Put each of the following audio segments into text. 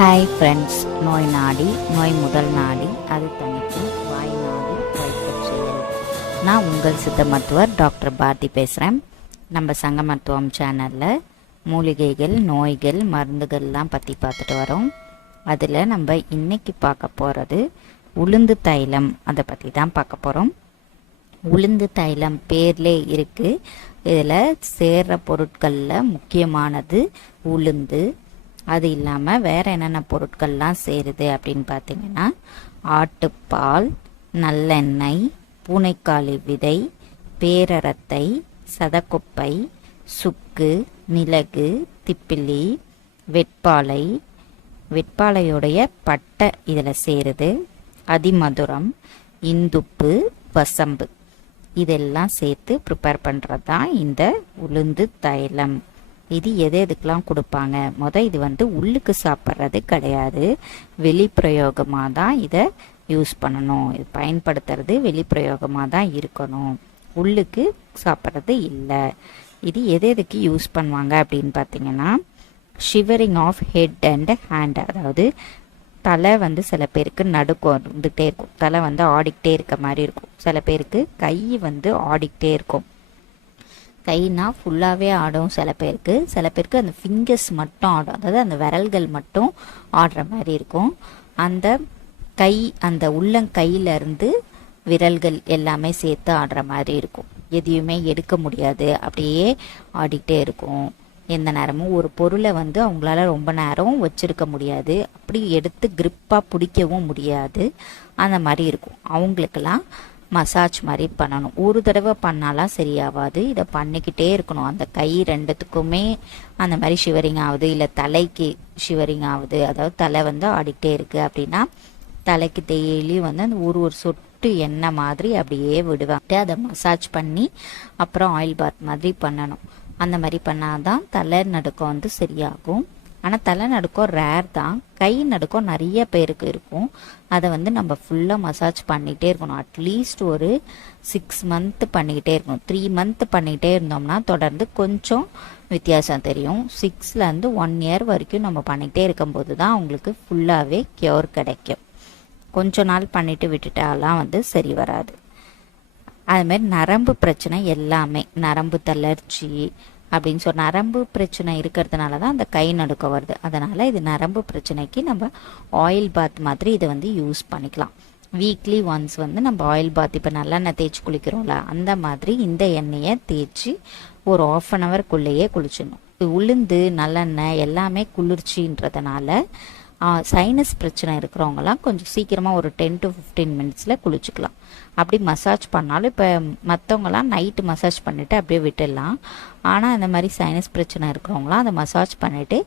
Hi friends, நோய் நாடி நோய் முதல் நாடி அது தனித்து வாய் நாடி வைக்கச் செயல். நான் உங்கள் சித்த மருத்துவர் டாக்டர் பாரதி பேசுகிறேன். நம்ம சங்க மருத்துவம் சேனலில் மூலிகைகள், நோய்கள், மருந்துகள்லாம் பற்றி பார்த்துட்டு வரோம். அதில் நம்ம இன்னைக்கு பார்க்க போகிறது உளுந்து தைலம். அதை பற்றி தான் பார்க்க போகிறோம். உளுந்து தைலம் பேர்லே இருக்குது. இதில் சேர்கிற பொருட்களில் முக்கியமானது உளுந்து. அது இல்லாமல் வேறு என்னென்ன பொருட்கள்லாம் சேருது அப்படின்னு பார்த்தீங்கன்னா, ஆட்டுப்பால், நல்லெண்ணெய், பூனைக்காளி விதை, பேரரத்தை, சதக்குப்பை, சுக்கு, மிளகு, திப்பிலி, வெட்பாலை, வெட்பாலையுடைய பட்டை இதில் சேருது, அதிமதுரம், இந்துப்பு, வசம்பு, இதெல்லாம் சேர்த்து ப்ரிப்பேர் பண்ணுறது தான் இந்த உளுந்து தைலம். இது எதுக்கெல்லாம் கொடுப்பாங்க? இது உள்ளுக்கு சாப்பிட்றது கிடையாது, வெளிப்பிரயோகமாக தான் இதை யூஸ் பண்ணணும். இது பயன்படுத்துறது வெளிப்பிரயோகமாக தான் இருக்கணும், உள்ளுக்கு சாப்பிட்றது இல்லை. இது எதுக்கு யூஸ் பண்ணுவாங்க அப்படின்னு பார்த்தீங்கன்னா, shivering of head and hand. அதாவது தலை சில பேருக்கு நடுக்கம் இருந்துகிட்டே இருக்கும், தலை ஆடிக்கிட்டே இருக்க மாதிரி இருக்கும். சில பேருக்கு கை ஆடிக்கிட்டே இருக்கும். கைனா ஃபுல்லாகவே ஆடும் சில பேருக்கு அந்த ஃபிங்கர்ஸ் மட்டும் ஆடும், அதாவது அந்த விரல்கள் மட்டும் ஆடுற மாதிரி இருக்கும். அந்த கை, அந்த உள்ளங்கையிலேருந்து விரல்கள் எல்லாமே சேர்த்து ஆடுற மாதிரி இருக்கும். எதையுமே எடுக்க முடியாது, அப்படியே ஆடிக்கிட்டே இருக்கும். எந்த நேரமும் ஒரு பொருளை அவங்களால ரொம்ப நேரம் வச்சிருக்க முடியாது, அப்படி எடுத்து கிரிப்பாக பிடிக்கவும் முடியாது. அந்த மாதிரி இருக்கும். அவங்களுக்கெல்லாம் மசாஜ் மாதிரி பண்ணணும். ஒரு தடவை பண்ணாலாம் சரியாகாது, இதை பண்ணிக்கிட்டே இருக்கணும். அந்த கை ரெண்டுத்துக்குமே அந்த மாதிரி ஷிவரிங் ஆகுது, இல்லை தலைக்கு ஷிவரிங் ஆகுது, அதாவது தலை ஆடிக்கிட்டே இருக்குது அப்படின்னா, தலைக்கு டெய்லி அந்த ஒரு சொட்டு எண்ணெய் மாதிரி அப்படியே விடுவாங்க. அதை மசாஜ் பண்ணி அப்புறம் ஆயில் பாத் மாதிரி பண்ணணும். அந்த மாதிரி பண்ணாதான் தலை நடுக்கம் சரியாகும். ஆனால் தலை நடுக்கம் ரேர் தான், கை நடுக்கம் நிறைய பேருக்கு இருக்கும். அதை நம்ம ஃபுல்லாக மசாஜ் பண்ணிகிட்டே இருக்கணும். அட்லீஸ்ட் ஒரு 6 மந்த் பண்ணிக்கிட்டே இருக்கணும். 3 மந்த் பண்ணிக்கிட்டே இருந்தோம்னா தொடர்ந்து கொஞ்சம் வித்தியாசம் தெரியும். 6லேருந்து 1 இயர் வரைக்கும் நம்ம பண்ணிக்கிட்டே இருக்கும்போது தான் அவங்களுக்கு ஃபுல்லாகவே க்யூர் கிடைக்கும். கொஞ்ச நாள் பண்ணிவிட்டு விட்டுட்டாலாம் சரி வராது. அதுமாதிரி நரம்பு பிரச்சனை எல்லாமே, நரம்பு தளர்ச்சி அப்படின்னு சொல்லி நரம்பு பிரச்சனை இருக்கிறதுனால தான் அந்த கை நடுக்கம் வருது. அதனால் இது நரம்பு பிரச்சனைக்கு நம்ம ஆயில் பாத் மாதிரி இதை யூஸ் பண்ணிக்கலாம். வீக்லி ஒன்ஸ் நம்ம ஆயில் பாத், இப்போ நல்லெண்ணெய் தேய்ச்சி குளிக்கிறோம்ல, அந்த மாதிரி இந்த எண்ணெயை தேய்ச்சி ஒரு 1/2 அன் ஹவருக்குள்ளேயே குளிச்சிடணும். உளுந்து, நல்லெண்ணெய் எல்லாமே குளிர்ச்சின்றதுனால சைனஸ் பிரச்சனை இருக்கிறவங்களாம் கொஞ்சம் சீக்கிரமாக ஒரு 10 to 15 மினிட்ஸில் குளிச்சுக்கலாம். அப்படி மசாஜ் பண்ணாலும், இப்போ மற்றவங்களாம் நைட்டு மசாஜ் பண்ணிவிட்டு அப்படியே விட்டுடலாம். ஆனால் அந்த மாதிரி சைனஸ் பிரச்சனை இருக்கிறவங்களாம் அதை மசாஜ் பண்ணிவிட்டு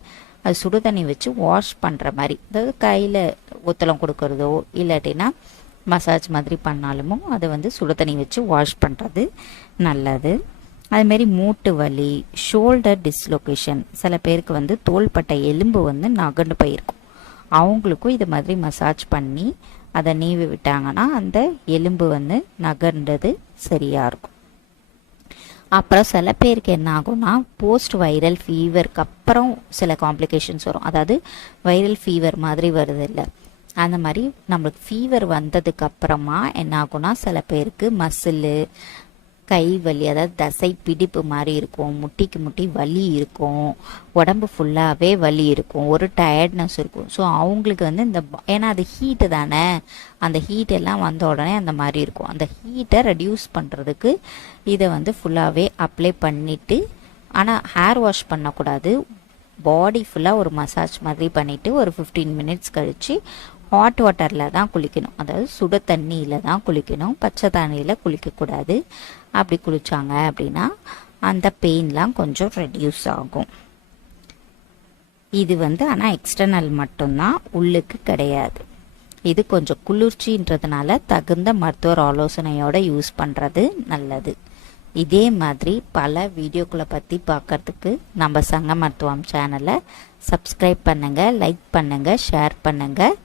அது சுடு தண்ணி வச்சு வாஷ் பண்ணுற மாதிரி, அதாவது கையில் ஒத்தலம் கொடுக்கறதோ இல்லாட்டினா மசாஜ் மாதிரி பண்ணாலுமோ அதை சுடு தண்ணி வச்சு வாஷ் பண்ணுறது நல்லது. அதுமாரி மூட்டு வலி, ஷோல்டர் டிஸ்லொகேஷன், சில பேருக்கு தோள்பட்டை எலும்பு நகண்டு போயிருக்கும். அவங்களுக்கும் இது மாதிரி மசாஜ் பண்ணி அதை நீவி விட்டாங்கன்னா அந்த எலும்பு நகர்ந்தது சரியாக இருக்கும். அப்புறம் சில பேருக்கு என்ன ஆகும்னா, போஸ்ட் வைரல் ஃபீவருக்கு அப்புறம் சில காம்ப்ளிகேஷன்ஸ் வரும். அதாவது வைரல் ஃபீவர் மாதிரி வருது இல்லை, அந்த மாதிரி நம்மளுக்கு ஃபீவர் வந்ததுக்கு அப்புறமா என்ன ஆகும்னா, சில பேருக்கு மசில், கை வலி, அதாவது தசை பிடிப்பு மாதிரி இருக்கும், முட்டி வலி இருக்கும், உடம்பு ஃபுல்லாகவே வலி இருக்கும், ஒரு டயர்ட்னஸ் இருக்கும். ஸோ அவங்களுக்கு இந்த ஏன்னா அது ஹீட்டு தானே, அந்த ஹீட் எல்லாம் வந்த உடனே அந்த மாதிரி இருக்கும். அந்த ஹீட்டை ரெடியூஸ் பண்ணுறதுக்கு இதை ஃபுல்லாகவே அப்ளை பண்ணிவிட்டு, ஆனால் ஹேர் வாஷ் பண்ணக்கூடாது, பாடி ஃபுல்லாக ஒரு மசாஜ் மாதிரி பண்ணிவிட்டு ஒரு 15 மினிட்ஸ் கழித்து ஹாட் வாட்டரில் தான் குளிக்கணும். அதாவது சுட தண்ணியில் தான் குளிக்கணும், பச்சை தண்ணியில் குளிக்கக்கூடாது. அப்படி குளித்தாங்க அப்படின்னா அந்த பெயின்லாம் கொஞ்சம் ரெடியூஸ் ஆகும். இது ஆனால் எக்ஸ்டர்னல் மட்டும்தான், உள்ளுக்கு கிடையாது. இது கொஞ்சம் குளிர்ச்சின்றதுனால தகுந்த மருத்துவர் ஆலோசனையோடு யூஸ் பண்ணுறது நல்லது. இதே மாதிரி பல வீடியோக்களை பற்றி பார்க்கறதுக்கு நம்ம சங்க மருத்துவம் சேனலை சப்ஸ்கிரைப் பண்ணுங்கள், லைக் பண்ணுங்கள், ஷேர் பண்ணுங்கள்,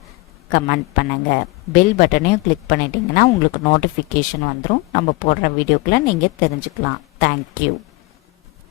கமெண்ட் பண்ணுங்கள். பெல் பட்டனையும் கிளிக் பண்ணிட்டீங்கன்னா உங்களுக்கு நோட்டிஃபிகேஷன் வந்துடும். நம்ம போடுற வீடியோக்களை நீங்கள் தெரிஞ்சுக்கலாம். தேங்க்யூ.